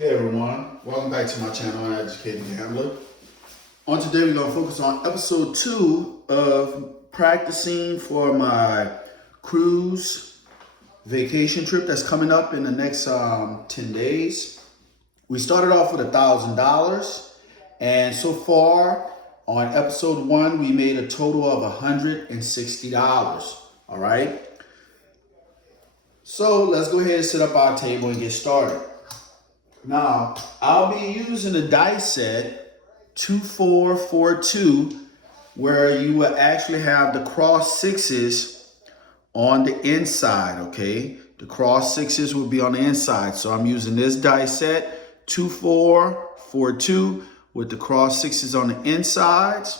Hey everyone, welcome back to my channel, Uneducated Gambler. On today we're going to focus on episode 2 of practicing for my cruise vacation trip that's coming up in the next 10 days. We started off with $1,000 and so far on episode 1 we made a total of $160. All right, so let's go ahead and set up our table and get started. Now, I'll be using a dice set 2442 where you will actually have the cross sixes on the inside, okay? The cross sixes will be on the inside. So I'm using this dice set 2442 with the cross sixes on the insides.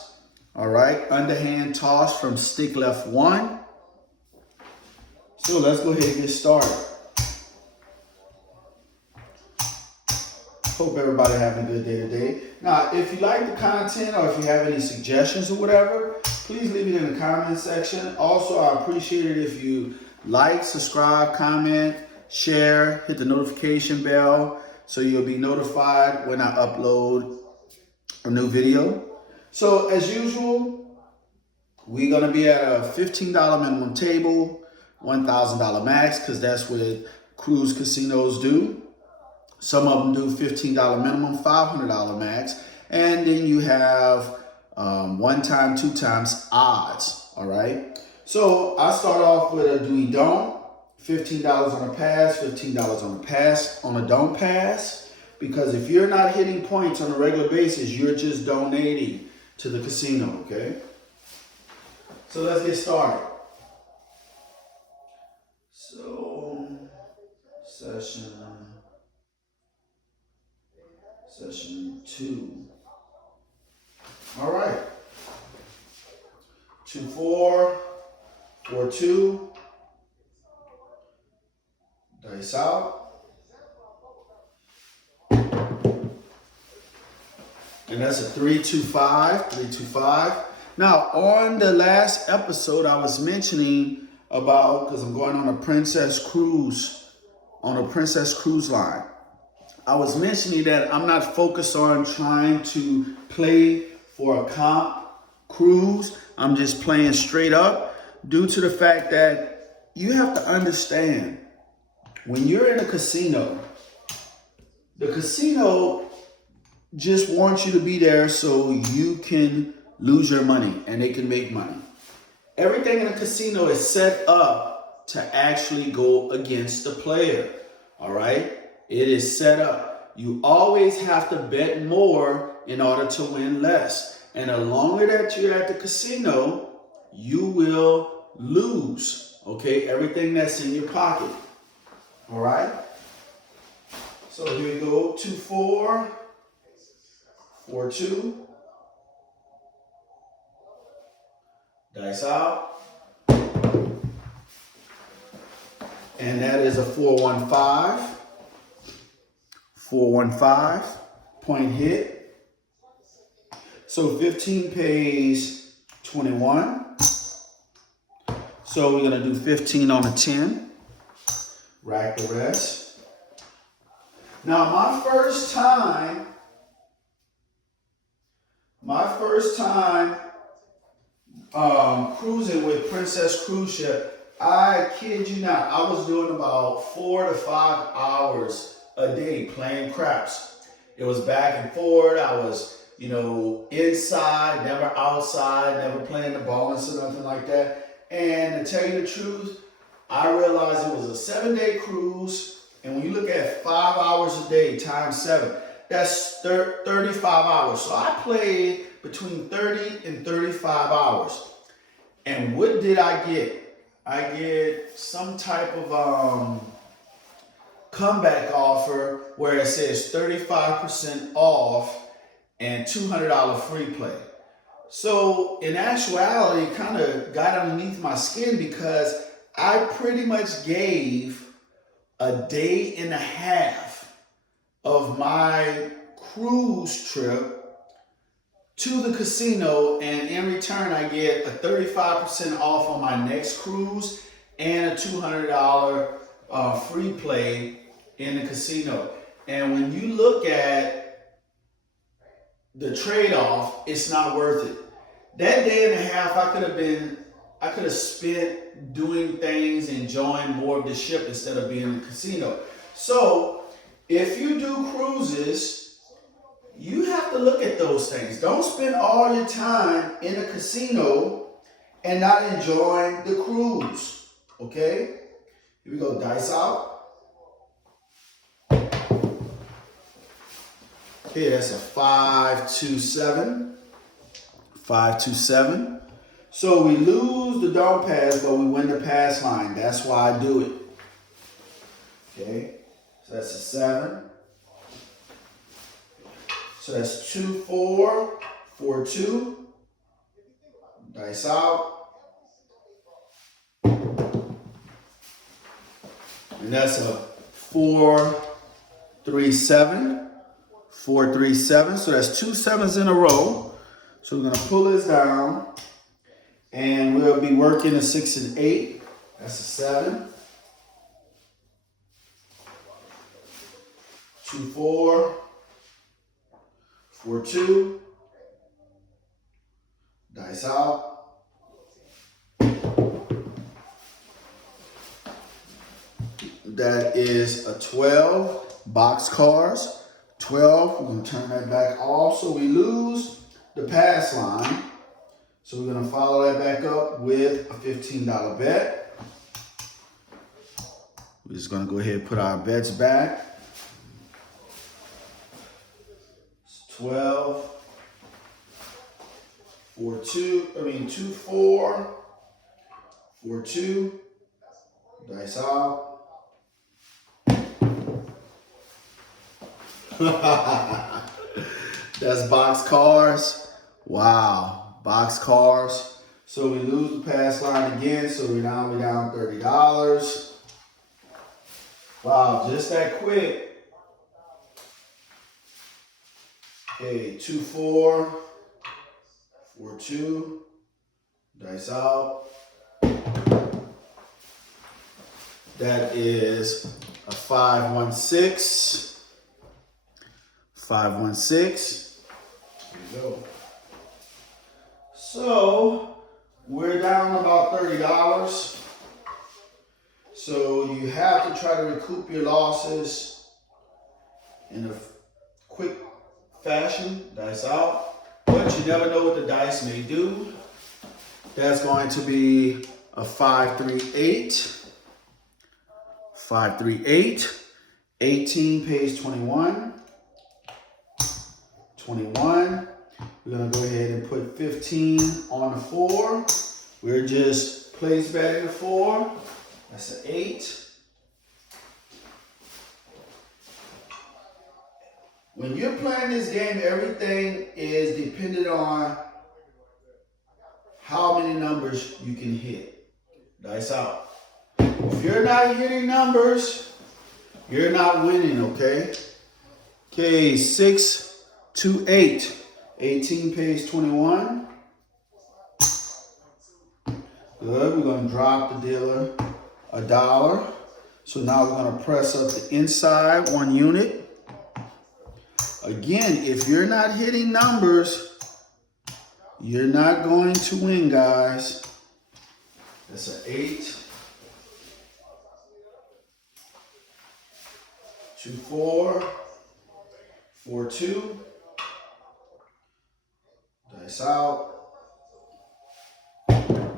All right, underhand toss from stick left 1. So let's go ahead and get started. Hope everybody having a good day today. Now, if you like the content or if you have any suggestions or whatever, please leave it in the comment section. Also, I appreciate it if you like, subscribe, comment, share, hit the notification bell so you'll be notified when I upload a new video. So as usual, we're going to be at a $15 minimum table, $1,000 max, because that's what cruise casinos do. Some of them do $15 minimum, $500 max. And then you have 1 time, 2 times odds, all right? So I start off with a do we don't, $15 on a pass, $15 on a pass, on a don't pass. Because if you're not hitting points on a regular basis, you're just donating to the casino, okay? So let's get started. So, session 2. All right. 2-4, 4-2. Dice out. And that's a 3-2-5. 3-2-5. Now, on the last episode, I was mentioning about, because I'm going on a Princess Cruise line. I was mentioning that I'm not focused on trying to play for a comp cruise. I'm just playing straight up due to the fact that you have to understand when you're in a casino, the casino just wants you to be there so you can lose your money and they can make money. Everything in a casino is set up to actually go against the player, all right? It is set up. You always have to bet more in order to win less. And the longer that you're at the casino, you will lose, okay? Everything that's in your pocket, all right? So here we go, 2-4, 4-2. Dice out. And that is a 4-1-5. 4-1-5, point hit. So 15 pays 21. So we're gonna do 15 on a 10. Rack the rest. Now my first time cruising with Princess Cruise Ship, I kid you not, I was doing about 4 to 5 hours a day playing craps. It was back and forth. I was, inside, never outside, never playing the bonus or nothing like that. And to tell you the truth, I realized it was a 7-day cruise. And when you look at 5 hours a day times 7, that's 35 hours. So I played between 30 and 35 hours. And what did I get? I get some type of comeback offer where it says 35% off and $200 free play. So in actuality, it kind of got underneath my skin because I pretty much gave a day and a half of my cruise trip to the casino, and in return I get a 35% off on my next cruise and a $200 free play in the casino. And when you look at the trade-off, it's not worth it. That day and a half, I could have spent doing things, enjoying more of the ship instead of being in the casino. So if you do cruises, you have to look at those things. Don't spend all your time in a casino and not enjoying the cruise. Okay? Here we go, dice out. Okay, that's a 5-2-7. 5-2-7. So we lose the don't pass, but we win the pass line. That's why I do it. Okay, so that's a 7. So that's 2-4, 4-2. Dice out. And that's a 4-3-7. 4-3-7. So that's 2 7s in a row. So we're gonna pull this down, and we'll be working a 6 and 8. That's a 7. 2-4. 4-2. Dice out. That is a 12. Box cars. 12. We're going to turn that back off. So we lose the pass line. So we're going to follow that back up with a $15 bet. We're just going to go ahead and put our bets back. 12. 2-4. 4-2. Dice out. That's box cars. Wow, box cars. So we lose the pass line again. So we're down $30. Wow, just that quick. Okay, 2-4, 4-2. Dice out. That is a 5-1-6. 5-1-6. Here we go. So we're down about $30. So you have to try to recoup your losses in a quick fashion. Dice out. But you never know what the dice may do. That's going to be a 5-3-8. 5-3-8. 18, page 21. 21. We're going to go ahead and put 15 on the 4. We're just place betting the 4. That's an 8. When you're playing this game, everything is dependent on how many numbers you can hit. Dice out. If you're not hitting numbers, you're not winning, okay? Okay, 6-8. 18, page 21. Good. We're going to drop the dealer $1. So now we're going to press up the inside 1 unit. Again, if you're not hitting numbers, you're not going to win, guys. That's an 8. 2-4. 4-2. Dice out.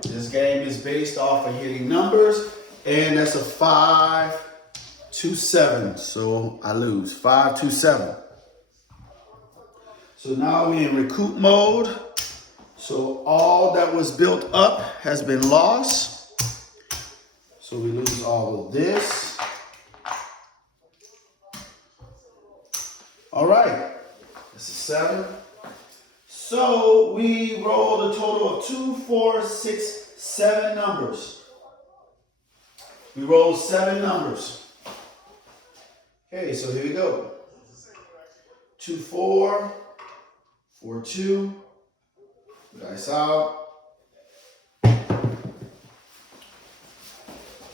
This game is based off of hitting numbers, and that's a 5-2-7. So I lose. 5-2-7. So now we're in recoup mode. So all that was built up has been lost. So we lose all of this. All right. That's a 7. So we rolled a total of 2, 4, 6, 7 numbers. We rolled 7 numbers. Okay, so here we go. 2-4, 4-2. Dice out.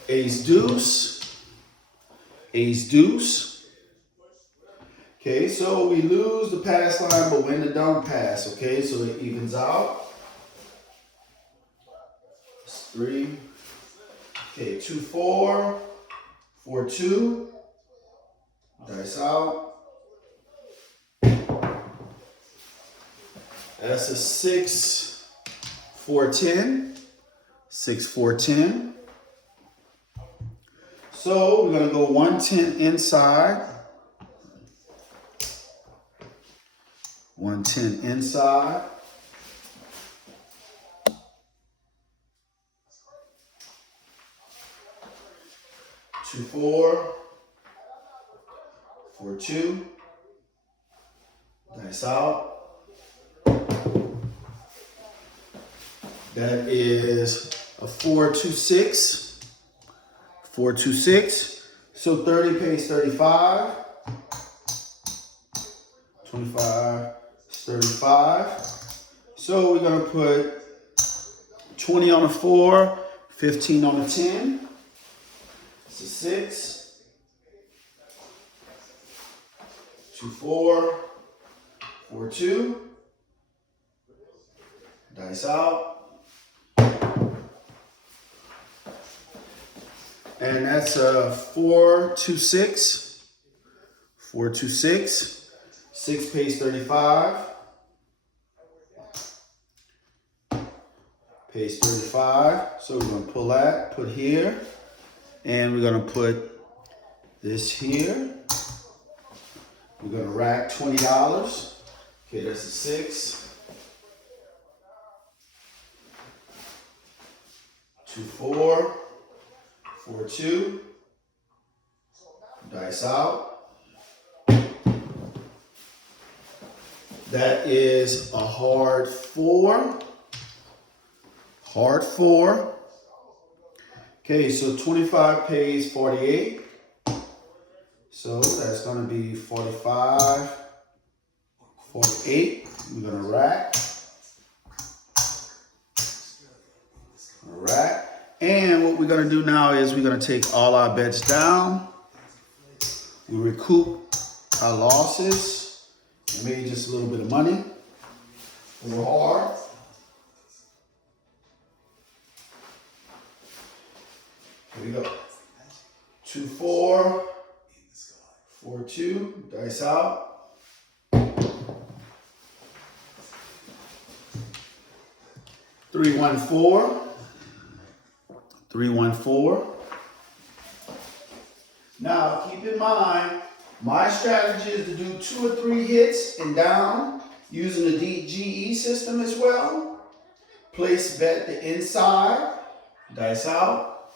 Ace deuce. Ace deuce. Okay, so we lose the pass line, but win the dunk pass. Okay, so it evens out. It's 3. Okay, 2-4, 4-2. Dice out. That's a 6-4-10. 6-4-10. So we're gonna go 110 inside. 110 inside. 2-4. 4-2. Dice out. That is a 4-2-6. 4-2-6. So 30 pays 35. 25 is 35. So we're gonna put 20 on the 4, 15 on the 10. It's a 6. 2-4, 4-2. Dice out. And that's a 4-2-6. 4-2-6. 6 pays 35. Pays 35. So we're going to pull that, put here. And we're going to put this here. We're going to rack $20. Okay, that's a 6. 2-4. 4-2. Dice out. That is a hard 4. Hard 4. Okay, so 25 pays 48. So that's going to be 45, 48. We're going to rack. Rack. And what we're going to do now is we're going to take all our bets down. We recoup our losses. Maybe just a little bit of money. We're hard. Here we go. 2-4. 4-2. Dice out. 3-1-4. 3-1-4. Now, keep in mind, my strategy is to do 2 or 3 hits and down using the DGE system as well. Place bet the inside. Dice out.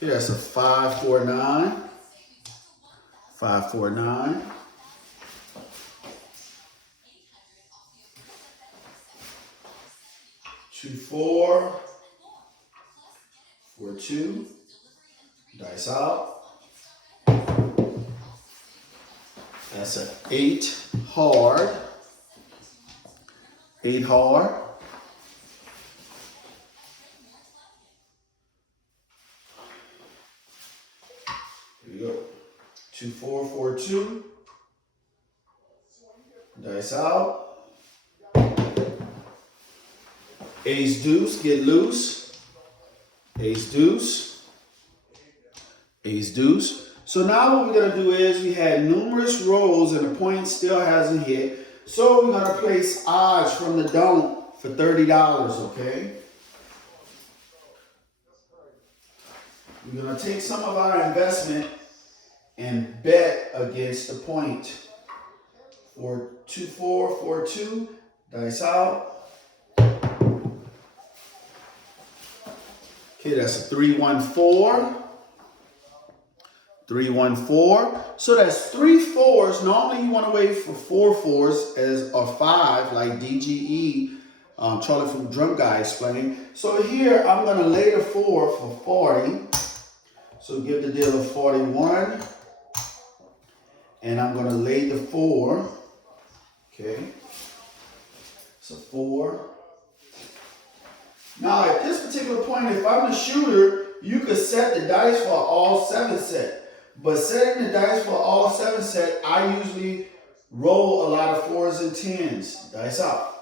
Okay, that's a 5-4-9. 5-4-9. 2-4. 4-2. Dice out. That's an 8 hard. 8 hard. Here we go. 2-4, 4-2. Dice out. Ace deuce, get loose. Ace deuce. Ace deuce. So now what we're going to do is we had numerous rolls and the point still hasn't hit. So we're going to place odds from the dunk for $30, okay? We're going to take some of our investment and bet against the point. 4-2-4, 4-2, dice out. Okay, that's a 3-1-4. 3-1-4. So that's 3 4s. Normally you want to wait for 4 4s as or 5, like DGE, Charlie from Drunk Guy explained. So here I'm going to lay the 4 for 40. So give the dealer 41. And I'm going to lay the 4. Okay. So 4. Now at this particular point, if I'm the shooter, you could set the dice for all 7 set. But setting the dice for all 7 set, I usually roll a lot of 4s and 10s. Dice out.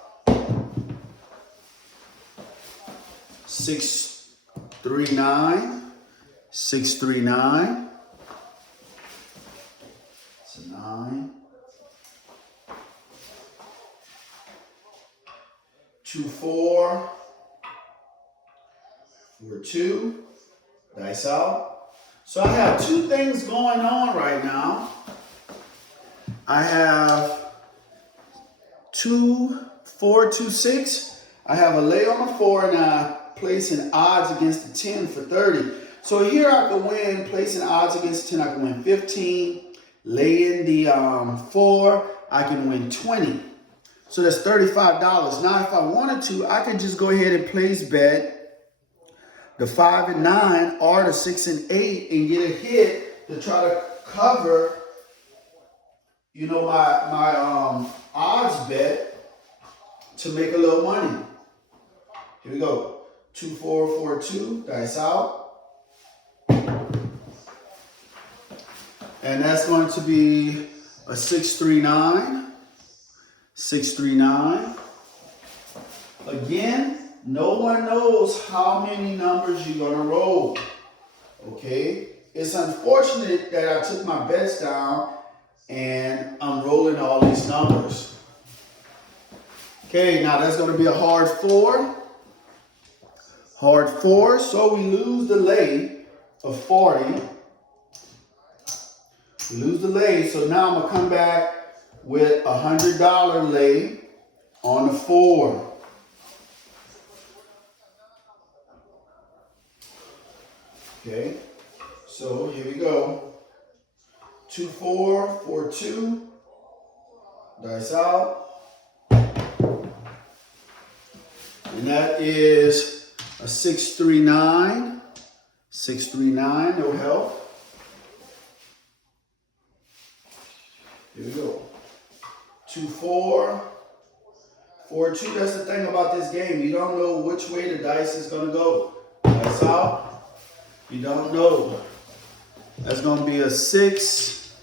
6, 3, 9. 6, 3, 9. It's a 9. 2, 4. 4, 2. Dice out. So I have 2 things going on right now. I have 2, 4, 2, 6. I have a lay on the 4 and I placing odds against the 10 for 30. So here I can win, placing odds against 10, I can win 15. Lay in the 4, I can win 20. So that's $35. Now if I wanted to, I could just go ahead and place bet the 5 and 9 or the 6 and 8 and get a hit to try to cover, you know, my odds bet to make a little money. Here we go. 2, 4, 4, 2. Dice out. And that's going to be a 6, 3, 9. 6, 3, 9. Again, no one knows how many numbers you're going to roll. Okay? It's unfortunate that I took my bets down and I'm rolling all these numbers. Okay, now that's going to be a hard 4. Hard 4, so we lose the lay of 40. We lose the lay, so now I'm going to come back with a $100 lay on the 4. Okay, so here we go. 2, 4, 4, 2. Dice out. And that is a 6, 3, 9. 6, 3, 9, no help. Here we go. 2, 4. 4, 2. That's the thing about this game. You don't know which way the dice is going to go. Dice out. You don't know. That's going to be a 6,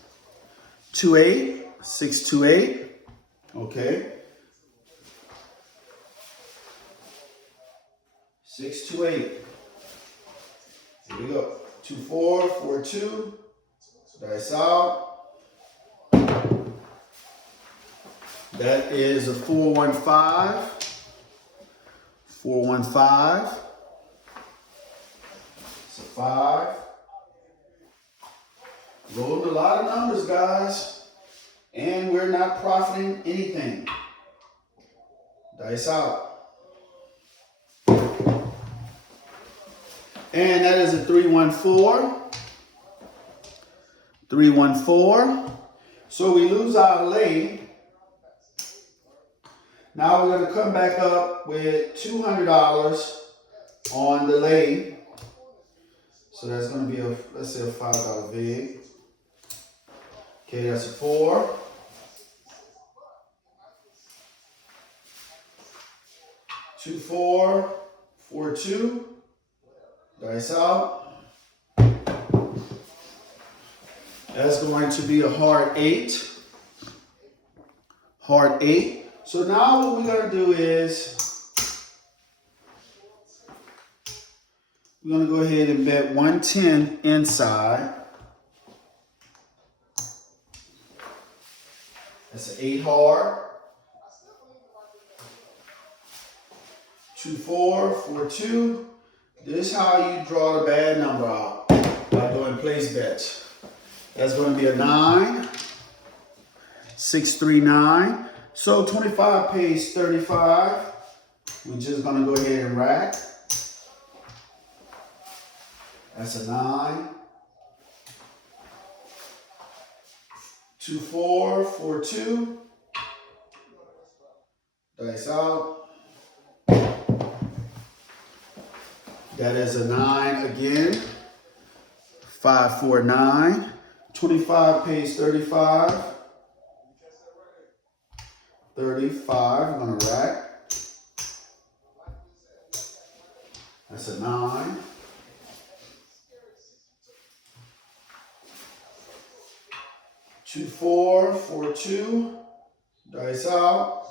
2, 8. 6, 2, 8. Okay. 6, 2, 8. Here we go. 2, 4, 4, 2. Dice out. That is a 4, 1, 5. 4, 1, 5. It's a 5. Rolled a lot of numbers, guys. And we're not profiting anything. Dice out. And that is a 3, 1, 4. 3, 1, 4. So we lose our lay. Now we're going to come back up with $200 on the lay. So that's going to be a, let's say a $5 vig. Okay, that's a 4. 2, 4, 4, 2. Dice out. That's going to be a hard 8. Hard 8. So now what we're going to do is we're going to go ahead and bet 110 inside. That's an 8 hard. 2, 4, 4, 2. This is how you draw the bad number out by doing place bets. That's going to be a 9. 6, 3, 9. So 25 pays 35. We're just going to go ahead and rack. That's a 9. 2, 4, 4, 2. Dice out. That is a 9 again. 5, 4, 9. 25 pays 35. 35, I'm going to rack. That's a 9. 2, 4, 4, 2. Dice out.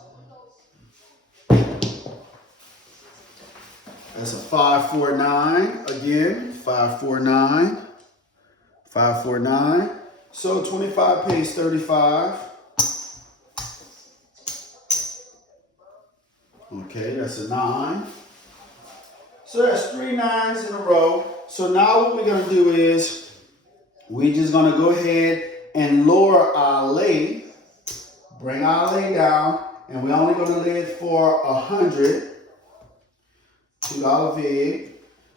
That's a 5, 4, 9. Again, 5, 4, 9. 5, 4, 9. So 25 pays 35. Okay, that's a 9. So that's 3 9s in a row. So now what we're going to do is we're just going to go ahead and lower our lay. Bring our lay down. And we're only going to lay it for 100. $2 vig.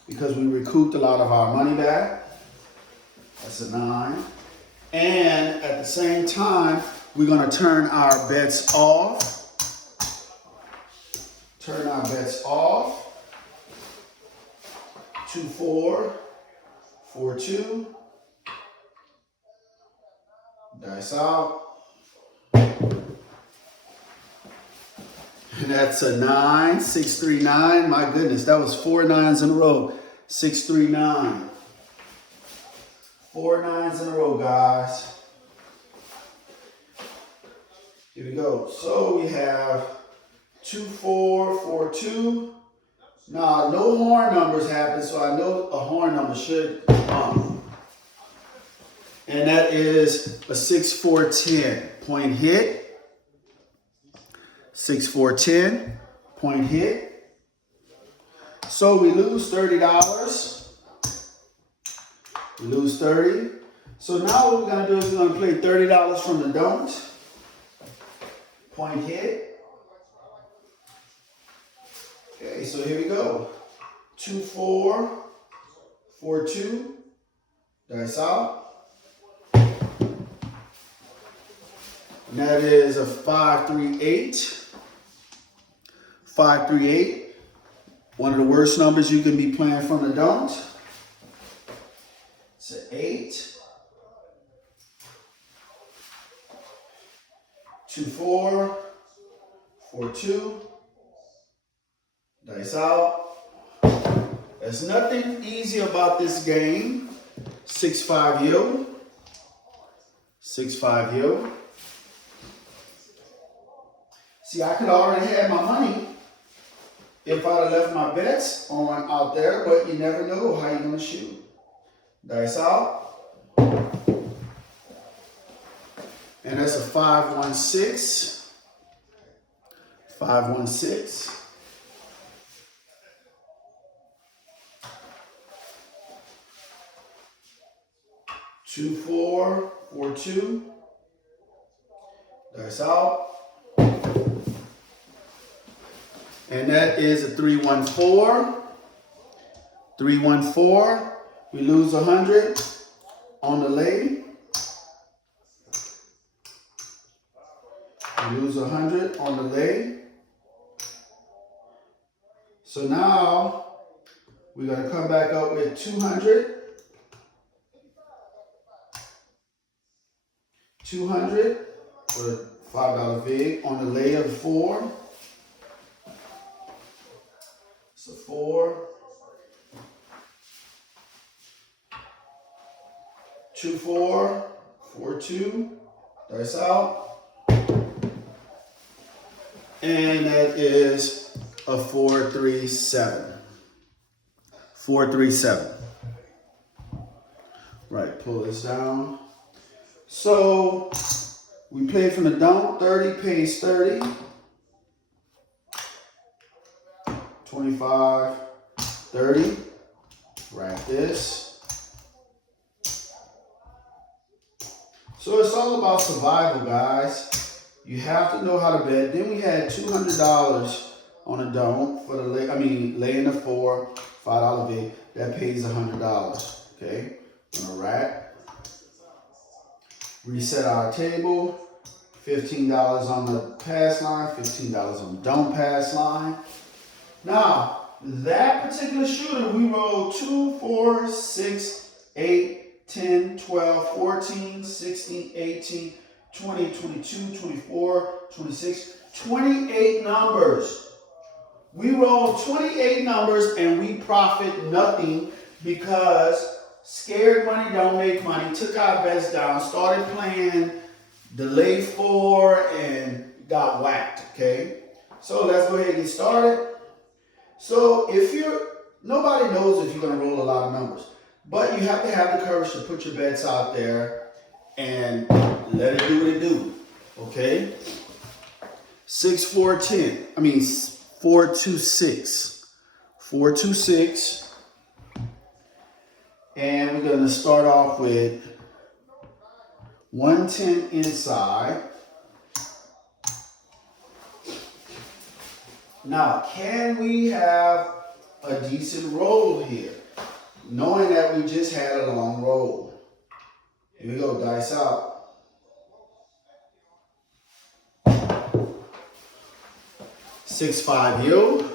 Because we recouped a lot of our money back. That's a 9. And at the same time, we're going to turn our bets off. Turn our bets off. 2, 4, 4, 2. Dice out. And that's a 9, 6, 3, 9. My goodness, that was 4 9s in a row. 6, 3, 9. 4 9s in a row, guys. Here we go. So we have 2, 4, 4, 2. Now, no horn numbers happen, so I know a horn number should come. And that is a 6, 4, 10. Point hit. 6, 4, 10. Point hit. So we lose $30. We lose 30. So now what we're going to do is we're going to play $30 from the don't. Point hit. Okay, so here we go. 2, 4, 4, 2. Dice out. And that is a 5, 3, 8. 5, 3, 8. One of the worst numbers you can be playing from the don't. It's an 8. 2, 4, 4, 2. Dice out. There's nothing easy about this game. 6, 5 yield. 6, 5 yield. See, I could already have my money if I'd have left my bets on out there, but you never know how you're going to shoot. Dice out. And that's a 5, 1, 6. 5, 1, 6. 2, 4, 4, 2. Dice out. And that is a 3, 1, 4. 3, 1, 4. We lose 100 on the lay. We lose 100 on the lay. So now we're going to come back up with 200. 200 for a $5 vig on the lay of 4. So 4. 2, 4, 4, 2. Dice out. And that is a 4, 3, 7. 4, 3, 7. Right, pull this down. So we played from the don't. 30 pays 30. 25, 30. Wrap this. So it's all about survival, guys. You have to know how to bet. Then we had $200 on a don't for the lay. Lay in the 4, $5 vig. That pays $100. Okay, I'm gonna rack. Reset our table. $15 on the pass line. $15 on the don't pass line. Now that particular shooter, we rolled 2, 4, 6, 8, 10, 12, 14, 16, 18, 20, 22, 24, 26, 28 numbers. We rolled 28 numbers and we profit nothing because scared money don't make money. Took our bets down, started playing delay 4 and got whacked, okay? So let's go ahead and get started. So nobody knows if you're gonna roll a lot of numbers, but you have to have the courage to put your bets out there and let it do what it do, okay? 6, 4, 10. I mean 4, 2, 6. 4, 2, 6. And we're gonna start off with 110 inside. Now, can we have a decent roll here? Knowing that we just had a long roll. Here we go, dice out. 6, 5, yo.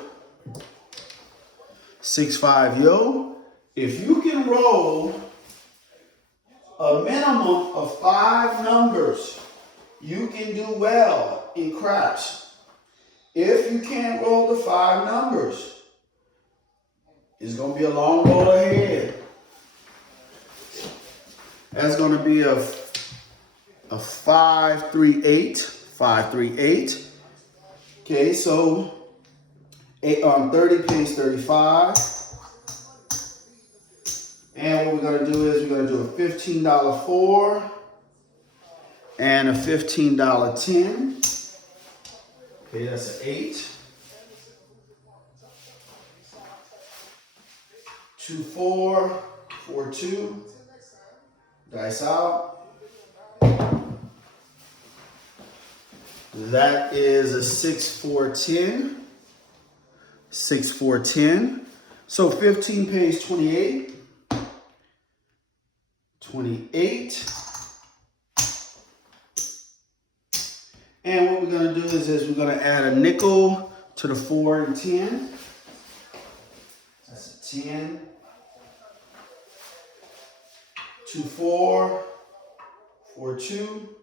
6, 5, yo. If you can roll a minimum of 5 numbers, you can do well in craps. If you can't roll the 5 numbers, it's going to be a long roll ahead. That's going to be a 5, 3, 8. 5, 3, 8. Okay, so 30 pays 35. And what we're going to do is we're going to do a $15 4 and a $15 10. Okay, that's an 8. 2, 4, 4, 2. Dice out. That is a 6, 4, 10. 6, 4, 10. So 15 pays 28. 28. And what we're going to do is we're going to add a nickel to the 4 and 10. That's a 10. 2, 4. 4, 2.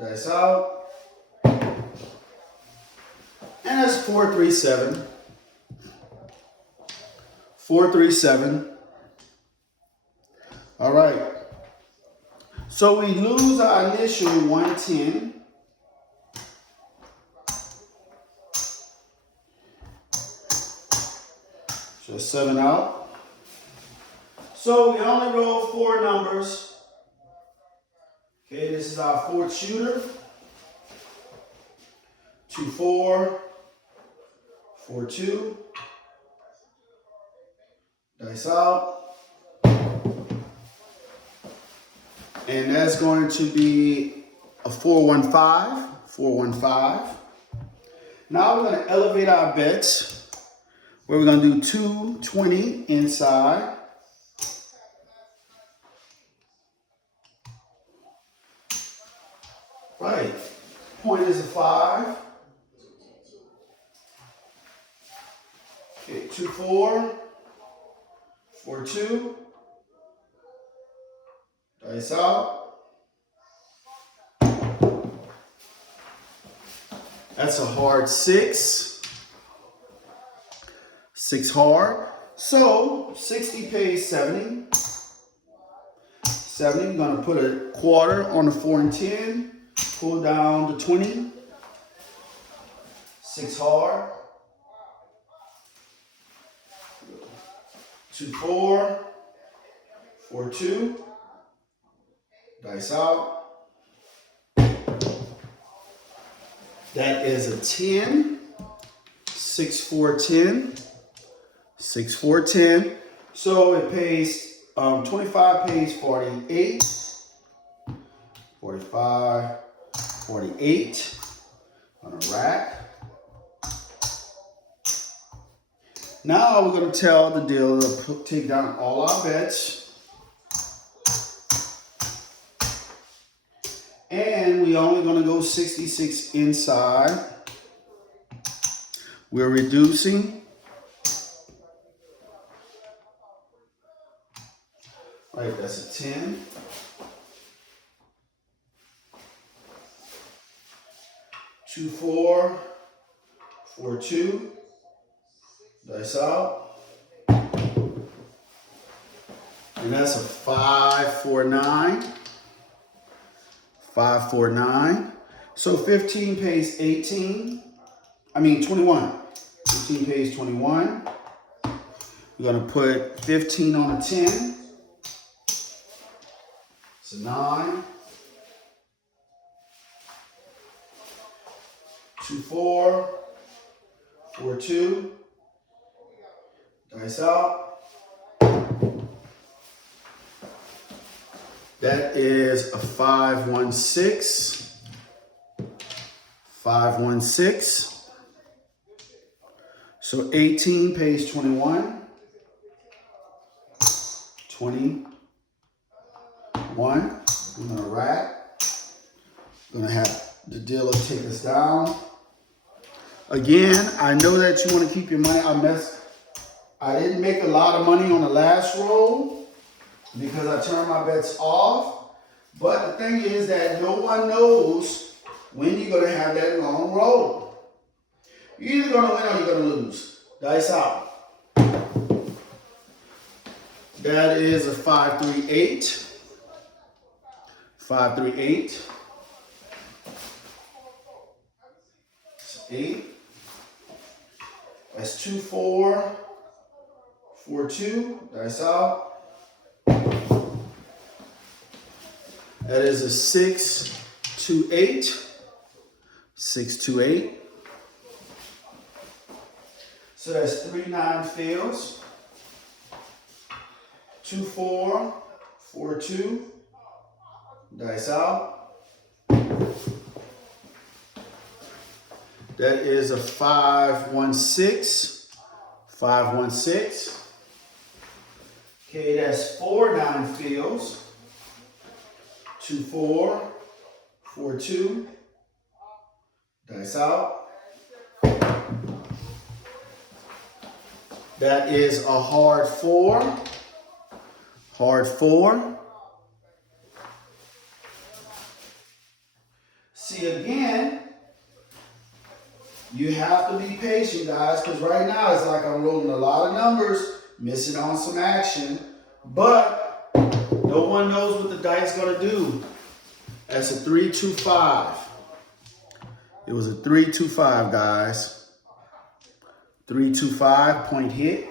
Dice out. And that's 4, 3, 7. 4, 3, 7. All right. So we lose our initial 110. So 7 out. So we only roll 4 numbers. Okay, this is our 4th shooter. 2, 4. 4, 2. Dice out. And that's going to be a 4, 1, 5. 4, 1, 5. Now we're going to elevate our bets. Where we're going to do 2, 20 inside. Right. Point is a 5. Okay, 2, 4. 4, 2. Dice out. That's a hard 6. 6 hard. So 60 pays 70. 70, I'm going to put a quarter on the 4 and 10. Pull down to 20. 6 hard. 2, 4. 4, 2. Dice out. That is a 10. 6, 4, 10. 6, 4, 10. So it pays, 25 pays 48. 45, 48 on a rack. Now we're going to tell the dealer to take down all our bets. And we're only going to go 66 inside. We're reducing. All right, that's a 10. 2, 4. 4, 2. Dice out. And that's a 5, 4, 9. 5, 4, 9. So 15 pays 21. 15 pays 21. We're gonna put 15 on a 10. So 9. 2, 4. 4, 2. Dice out. That is a 5, 1, 6. 5, 1, 6. So 18 pays 21. 21. I'm gonna rack. I'm gonna have the dealer take us down. Again, I know that you want to keep your money. I didn't make a lot of money on the last roll because I turned my bets off. But the thing is that no one knows when you're going to have that long roll. You're either going to win or you're going to lose. Dice out. That is a 5, 3, 8. 5, 3, 8. 8. That's 2, 4. 4, 2. Dice out. That is a 6, 2, 8. 6, 2, 8. So that's 3, 9 fails. 2, 4. 4, 2. Dice out. That is a 5, 1, 6. 5, 1, 6. Okay, that's 4, 9 fails. 2, 4. 4, 2. Dice out. That is a hard 4. Hard 4. See, again, you have to be patient, guys, because right now it's like I'm rolling a lot of numbers, missing on some action, but no one knows what the dice going to do. That's a 3, 2, 5. It was a 3, 2, 5, guys. 3, 2, 5, point hit.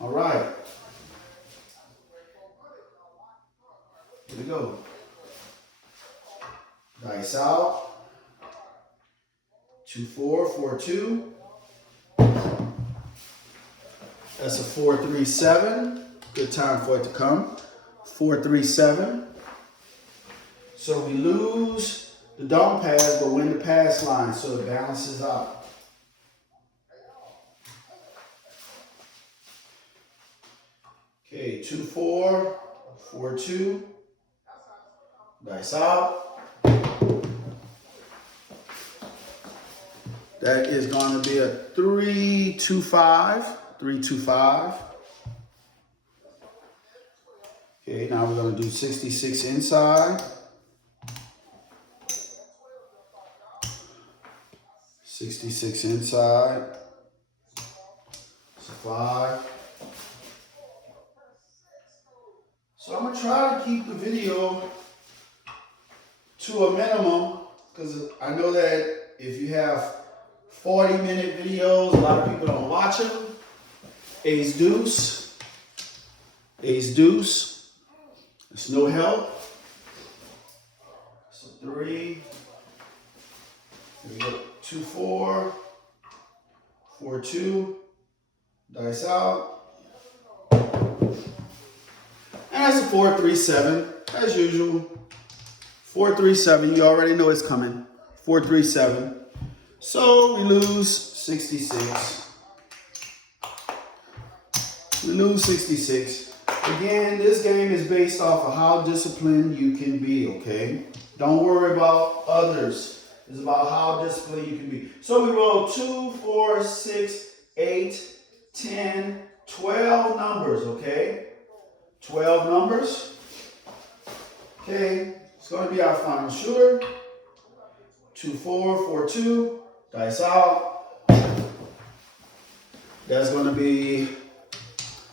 All right. Here we go. Dice out. 2, 4. 4, 2. That's a 4, 3, 7. Good time for it to come. 4, 3, 7. So we lose the don't pass, but win the pass line, so it balances out. Okay, 2, 4. 4, 2. Dice out. That is going to be a 3, 2, 5. 3, 2, 5. Okay, now we're going to do 66 inside. 66 inside. It's a 5. So I'm going to try to keep the video to a minimum because I know that if you have 40-minute videos, a lot of people don't watch them. Ace deuce. Ace deuce. It's no help. So 3. Here we go. 2, 4. 4, 2. Dice out. And that's a 4, 3, 7. As usual. 4, 3, 7. You already know it's coming. 4, 3, 7. So we lose 66. We lose 66. Again, this game is based off of how disciplined you can be, okay? Don't worry about others. It's about how disciplined you can be. So we roll 2, 4, 6, 8, 10, 12 numbers, okay? 12 numbers. Okay, it's going to be our final shooter. 2, 4, 4, 2. Dice out. That's going to be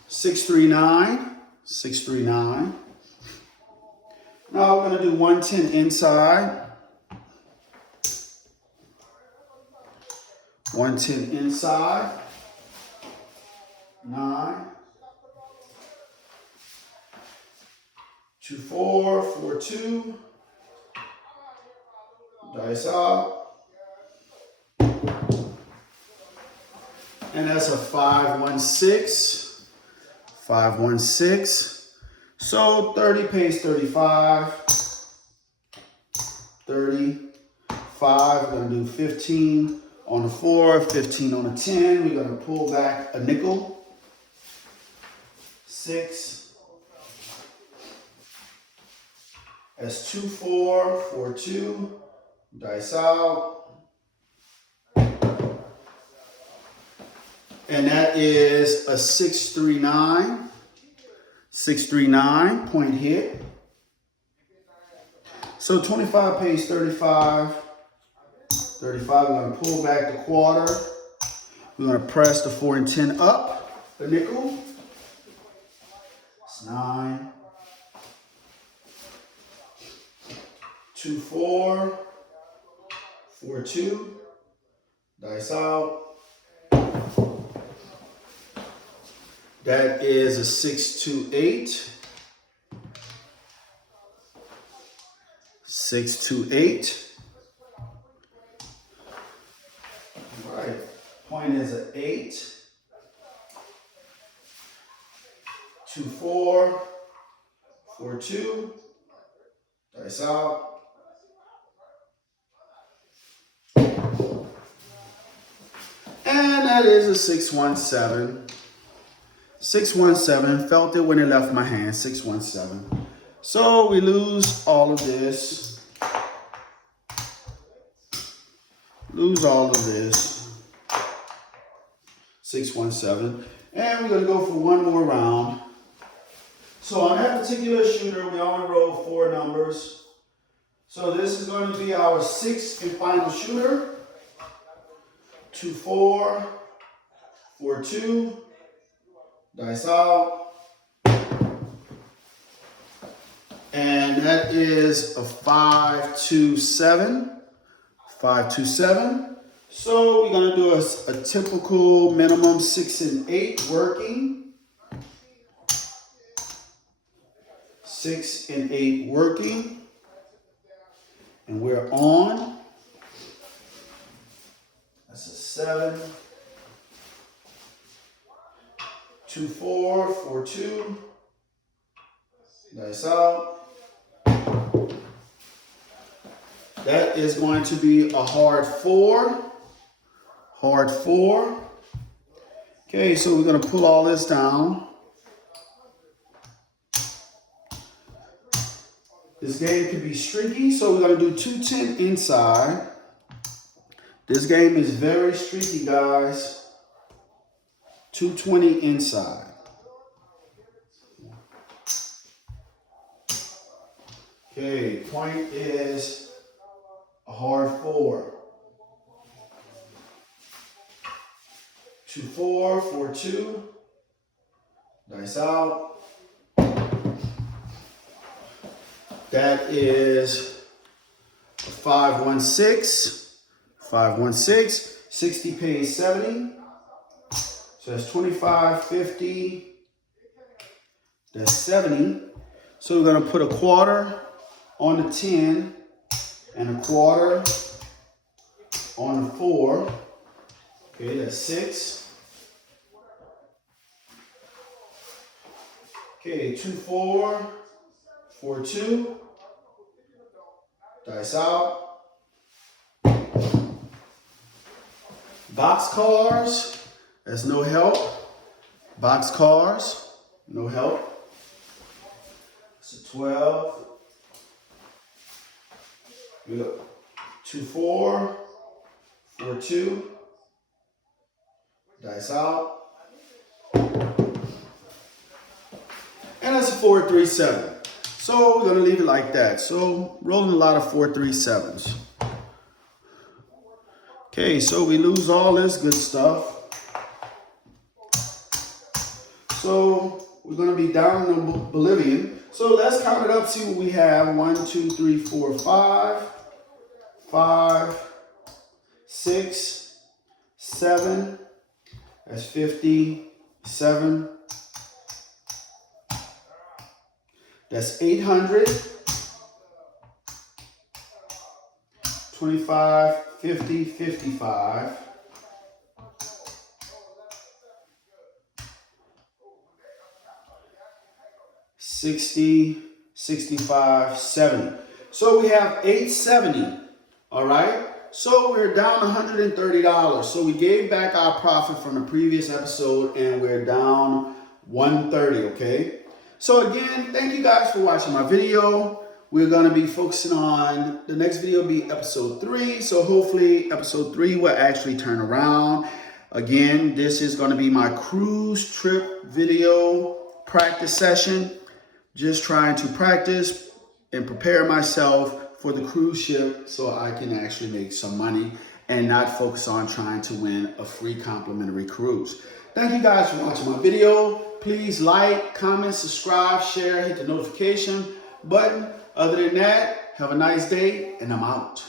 6, 3, 9. 6, 3, 9. Now we're gonna do 110 inside. 110 inside. 9. 2, 4, 4, 2. Dice out. And that's a 5, 1, 6. 5, 1, 6. So 30 pays 35. 35. We're gonna do 15 on the 4, 15 on the 10. We're gonna pull back a nickel. 6. That's 2, 4, 4, 2. Dice out. And that is a 639. 639 point hit. So 25 pays 35. 35, we're gonna pull back the quarter. We're gonna press the 4 and 10 up, the nickel. It's 9. 2, 4, 4, 2. Dice out. That is a 6, 2, 8. 6, 2, 8. All right. Point is an 8. 2, 4, 4, 2. Dice out. And that is a 617. 617. Felt it when it left my hand. 617. So we lose all of this. Lose all of this. 617. And we're going to go for one more round. So on that particular shooter, we only roll 4 numbers. So this is going to be our 6th and final shooter. 2, 4, 4, 2. Dice out. And that is a 5, 2, 7. 5, 2, 7. So we're going to do a typical minimum 6 and 8 working. 6 and 8 working. And we're on. That's a 7. 2, 4, 4, 2. Dice out. That is going to be a hard 4. Hard 4. Okay, so we're going to pull all this down. This game can be streaky, so we're going to do 210 inside. This game is very streaky, guys. 220 inside. Okay, point is a hard 4. 2, 4, 4, 2. Dice out. That is a 5, 1, 6. 5, 1, 6. 60 pays 70. So that's 25, 50. That's 70. So we're going to put a quarter on the 10 and a quarter on the 4. Okay, that's 6. Okay, 2, 4, 4, 2. Dice out. Box cars, that's no help. Box cars, no help. It's a 12. We got 2, 4, 4, 2. Dice out. And that's a 4, 3, 7. So we're going to leave it like that. So rolling a lot of 4, 3, 7s. Okay, so we lose all this good stuff. So we're going to be down in Bolivian. So let's count it up, see what we have. 1, 2, 3, 4, 5. 5, 6, 7. That's 57. That's 800. 25, 50, 55. 60, 65, 70. So we have 870. All right. So we're down $130. So we gave back our profit from the previous episode and we're down $130. Okay. So again, thank you guys for watching my video. We're going to be focusing on the next video will be episode 3. So hopefully episode 3 will actually turn around. Again, this is going to be my cruise trip video practice session. Just trying to practice and prepare myself for the cruise ship so I can actually make some money and not focus on trying to win a free complimentary cruise. Thank you guys for watching my video. Please like, comment, subscribe, share, hit the notification button. Other than that, have a nice day and I'm out.